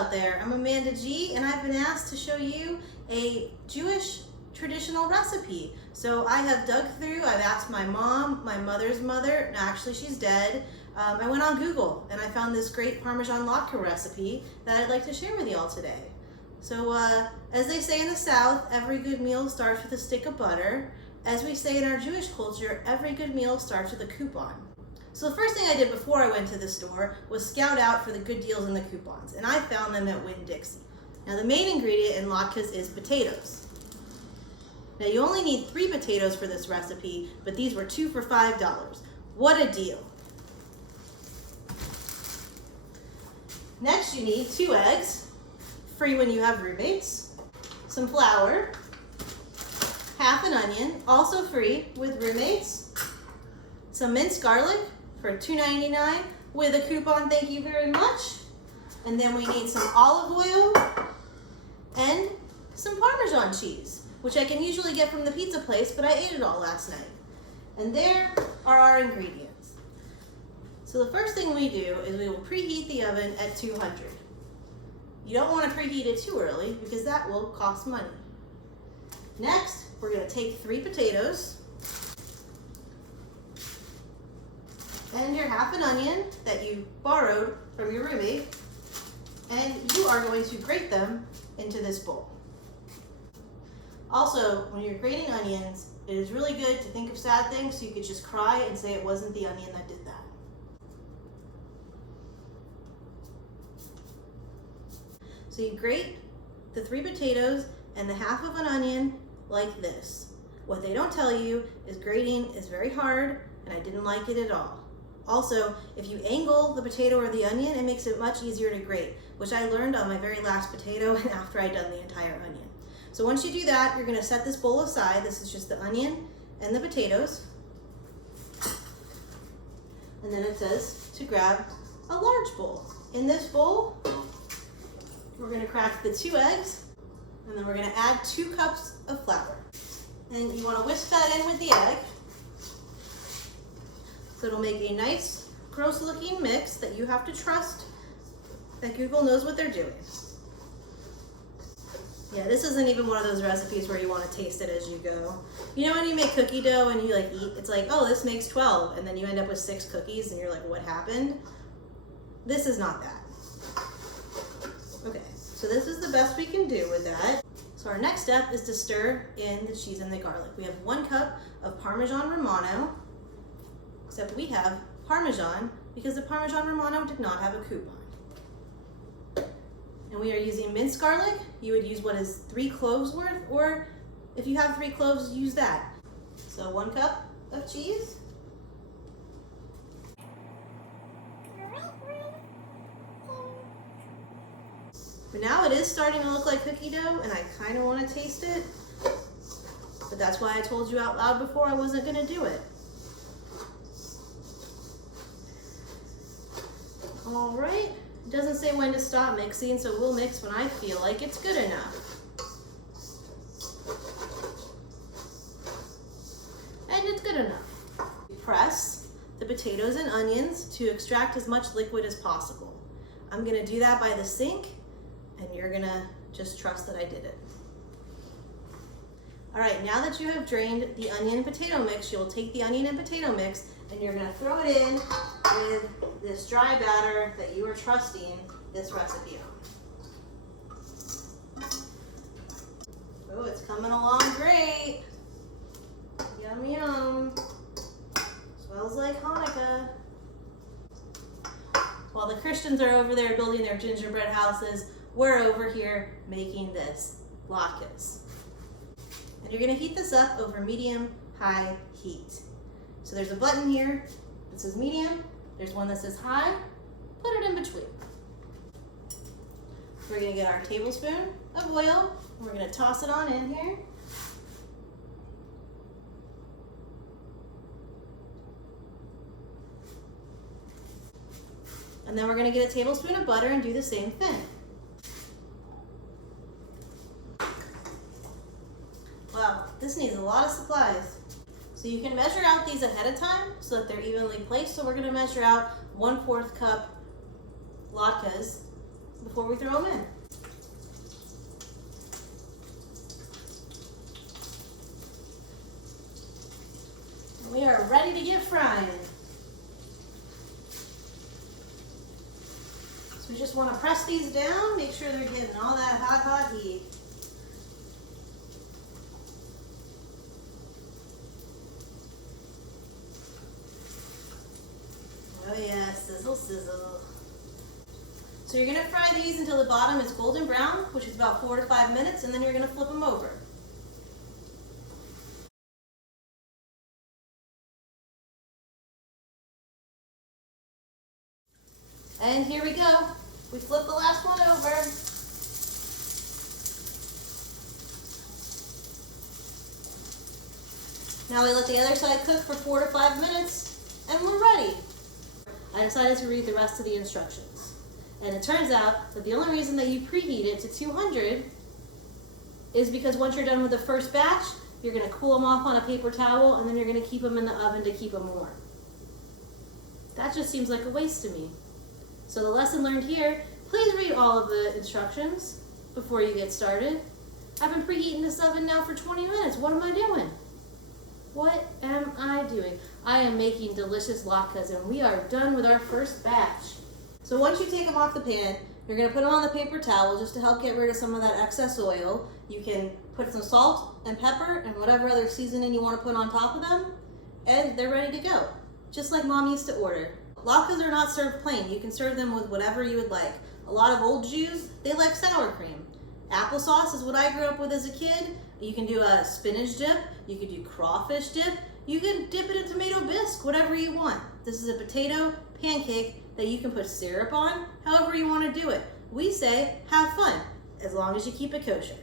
out there. I'm Amanda G, and I've been asked to show you a Jewish traditional recipe. So I have dug through, I've asked my mom, my mother's mother, actually she's dead. I went on Google and I found this great Parmesan latke recipe that I'd like to share with you all today. So as they say in the South, every good meal starts with a stick of butter. As we say in our Jewish culture, every good meal starts with a coupon. So the first thing I did before I went to the store was scout out for the good deals in the coupons, and I found them at Winn-Dixie. Now the main ingredient in latkes is potatoes. Now you only need 3 potatoes for this recipe, but these were 2 for $5. What a deal. Next you need 2 eggs, free when you have roommates, some flour, half an onion, also free with roommates, some minced garlic for $2.99 with a coupon, thank you very much. And then we need some olive oil and some Parmesan cheese, which I can usually get from the pizza place, but I ate it all last night. And there are our ingredients. So the first thing we do is we will preheat the oven at 200. You don't want to preheat it too early because that will cost money. Next, we're going to take 3 potatoes and your half an onion that you borrowed from your roommate, and you are going to grate them into this bowl. Also, when you're grating onions, it is really good to think of sad things so you could just cry and say it wasn't the onion that did that. So you grate the 3 potatoes and the half of an onion like this. What they don't tell you is grating is very hard, and I didn't like it at all. Also, if you angle the potato or the onion, it makes it much easier to grate, which I learned on my very last potato and after I'd done the entire onion. So once you do that, you're gonna set this bowl aside. This is just the onion and the potatoes. And then it says to grab a large bowl. In this bowl, we're gonna crack the 2 eggs, and then we're gonna add 2 cups of flour. And you wanna whisk that in with the egg. So it'll make a nice, gross looking mix that you have to trust that Google knows what they're doing. Yeah, this isn't even one of those recipes where you want to taste it as you go. You know when you make cookie dough and you like eat, it's like, oh, this makes 12, and then you end up with 6 cookies and you're like, what happened? This is not that. Okay, so this is the best we can do with that. So our next step is to stir in the cheese and the garlic. We have 1 cup of Parmesan Romano, except we have Parmesan because the Parmesan Romano did not have a coupon. And we are using minced garlic. You would use what is 3 cloves worth, or if you have 3 cloves, use that. So 1 cup of cheese. But now it is starting to look like cookie dough, and I kind of want to taste it. But that's why I told you out loud before I wasn't going to do it. All right, it doesn't say when to stop mixing, so we'll mix when I feel like it's good enough. And it's good enough. Press the potatoes and onions to extract as much liquid as possible. I'm gonna do that by the sink, and you're gonna just trust that I did it. All right, now that you have drained the onion and potato mix, you'll take the onion and potato mix and you're gonna throw it in with this dry batter that you are trusting this recipe on. Oh, it's coming along great. Yum, yum. Smells like Hanukkah. While the Christians are over there building their gingerbread houses, we're over here making this, latkes. And you're gonna heat this up over medium-high heat. So there's a button here that says medium, there's one that says high, put it in between. We're gonna get our tablespoon of oil, and we're gonna toss it on in here. And then we're gonna get a tablespoon of butter and do the same thing. Wow, this needs a lot of supplies. So you can measure out these ahead of time so that they're evenly placed. So we're gonna measure out 1/4 cup latkes before before we throw them in. We are ready to get frying. So we just want to press these down, make sure they're getting all that hot, hot heat. Oh yeah, sizzle, sizzle. So you're gonna fry these until the bottom is golden brown, which is about 4 to 5 minutes, and then you're gonna flip them over. And here we go. We flip the last one over. Now we let the other side cook for 4 to 5 minutes, and we're ready. I decided to read the rest of the instructions. And it turns out that the only reason that you preheat it to 200 is because once you're done with the first batch, you're gonna cool them off on a paper towel, and then you're gonna keep them in the oven to keep them warm. That just seems like a waste to me. So the lesson learned here, please read all of the instructions before you get started. I've been preheating this oven now for 20 minutes. What am I doing? What am I doing? I am making delicious latkes, and we are done with our first batch. So once you take them off the pan, you're gonna put them on the paper towel just to help get rid of some of that excess oil. You can put some salt and pepper and whatever other seasoning you wanna put on top of them, and they're ready to go. Just like Mom used to order. Latkes are not served plain. You can serve them with whatever you would like. A lot of old Jews, they like sour cream. Applesauce is what I grew up with as a kid. You can do a spinach dip. You can do crawfish dip. You can dip it in tomato bisque, whatever you want. This is a potato pancake that you can put syrup on, however you want to do it. We say, have fun, as long as you keep it kosher.